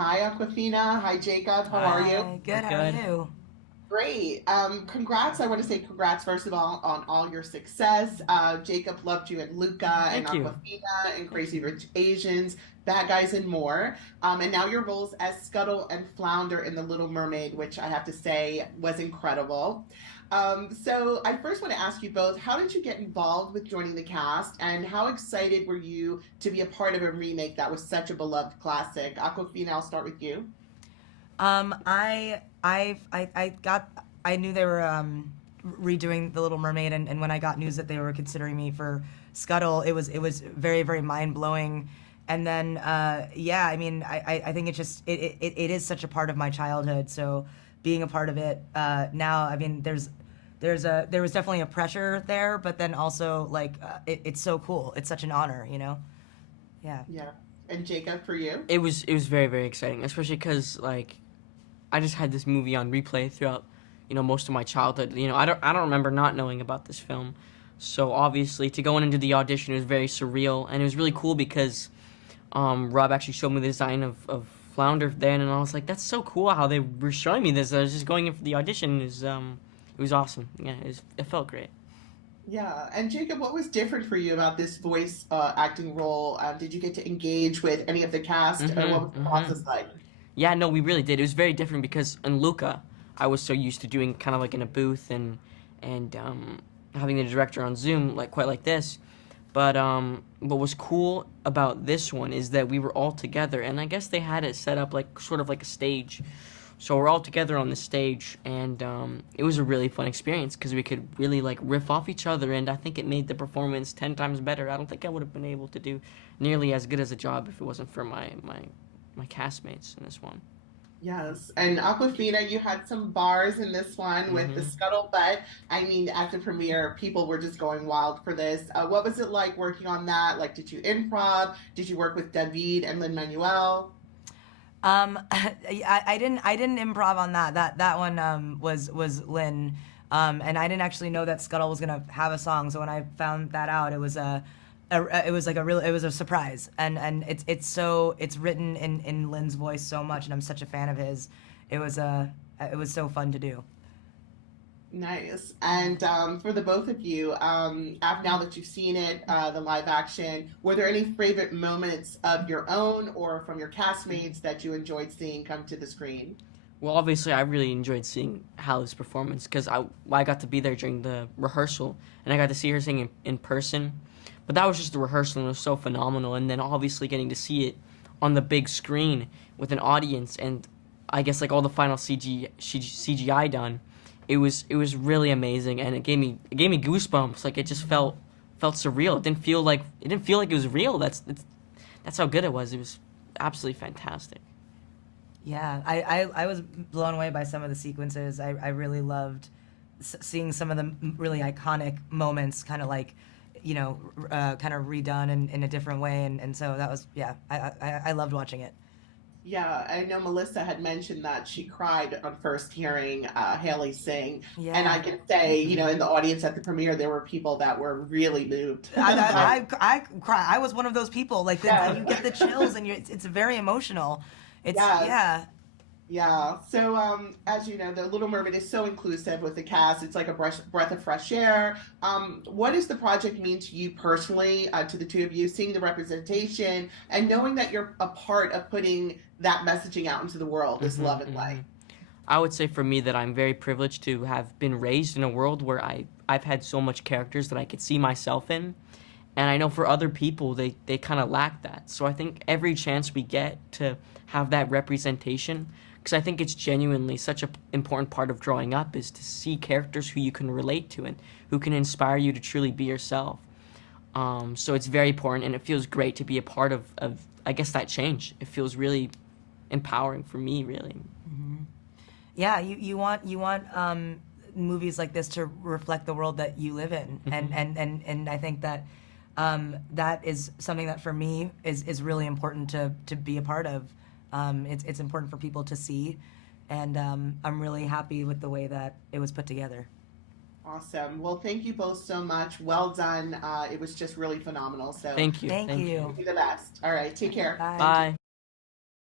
Hi, Awkwafina. Hi, Jacob. How are you? Hi, We're good. How are good. you? Great. Congrats. I want to say congrats, first of all, on all your success. Jacob loved you in Luca and Thank you. Awkwafina and Thank Crazy you. Rich Asians, Bad Guys, and more. And now your roles as Scuttle and Flounder in The Little Mermaid, which I have to say was incredible. So I first want to ask you both, how did you get involved with joining the cast, and how excited were you to be a part of a remake that was such a beloved classic? Awkwafina, I'll start with you. I knew they were redoing The Little Mermaid, and when I got news that they were considering me for Scuttle, it was very very mind blowing. And then yeah, I mean, I think it is such a part of my childhood. So being a part of it now, I mean, there was definitely a pressure there, but then also like it's so cool. It's such an honor, you know. Yeah. Yeah. And Jacob, for you? It was very very exciting, especially because I just had this movie on replay throughout most of my childhood. I don't remember not knowing about this film, so obviously to go into the audition was very surreal, and it was really cool because Rob actually showed me the design of Flounder then, and I was like, that's so cool how they were showing me this. I was just going in for the audition. It was awesome. Yeah, it felt great. Yeah. And Jacob, what was different for you about this voice acting role? Did you get to engage with any of the cast? What was Mm-hmm. the Mm-hmm. process like? Yeah, no, we really did. It was very different because in Luca, I was so used to doing kind of like in a booth and having the director on Zoom like quite like this. But what was cool about this one is that we were all together, and I guess they had it set up like sort of like a stage. So we're all together on the stage, and it was a really fun experience because we could really like riff off each other, and I think it made the performance 10 times better. I don't think I would have been able to do nearly as good as a job if it wasn't for my castmates in this one. Yes. And Aquafina, you had some bars in this one with the Hmm. scuttlebutt. I mean, at the premiere, people were just going wild for this. What was it like working on that? Like, did you improv? Did you work with David and Lin Manuel? I didn't improv on that. That one was Lynn, and I didn't actually know that Scuttle was gonna have a song. So when I found that out, it was like it was a surprise. And it's written in Lynn's voice so much, and I'm such a fan of his. It was so fun to do. Nice. And for the both of you, now that you've seen it, the live action, were there any favorite moments of your own or from your castmates that you enjoyed seeing come to the screen? Well, obviously, I really enjoyed seeing Halle's performance because I got to be there during the rehearsal and I got to see her sing in person. But that was just the rehearsal and it was so phenomenal. And then obviously getting to see it on the big screen with an audience and I guess like all the final CGI done, it was really amazing and it gave me goosebumps. Like it just felt surreal. It didn't feel like it was real. That's how good it was. It was absolutely fantastic. Yeah, I was blown away by some of the sequences. I really loved seeing some of the really iconic moments, kind of like, kind of redone in a different way. And so that was, yeah, I loved watching it. Yeah, I know Melissa had mentioned that she cried on first hearing Haley sing. And I Yeah. can say, in the audience at the premiere, there were people that were really moved I, by, I cry. I was one of those people. Like you yeah, get the chills, and it's very emotional. It's yes. yeah. Yeah. So, as you know, The Little Mermaid is so inclusive with the cast. It's like a breath of fresh air. What does the project mean to you personally, to the two of you, seeing the representation and knowing that you're a part of putting that messaging out into the world, this Hmm. love and Hmm. light? I would say for me that I'm very privileged to have been raised in a world where I've had so much characters that I could see myself in. And I know for other people they kind of lack that. So I think every chance we get to have that representation because I think it's genuinely such an important part of growing up is to see characters who you can relate to and who can inspire you to truly be yourself. So it's very important and it feels great to be a part of I guess that change. It feels really empowering for me really. Yeah, you want movies like this to reflect the world that you live in, and Hmm. I think that that is something that for me is really important to be a part of. It's important for people to see, and I'm really happy with the way that it was put together. Awesome. Well, thank you both so much. Well done. It was just really phenomenal. So, Thank you. Thank Thank you. you. you're the best. All right. Take care. Bye. Bye.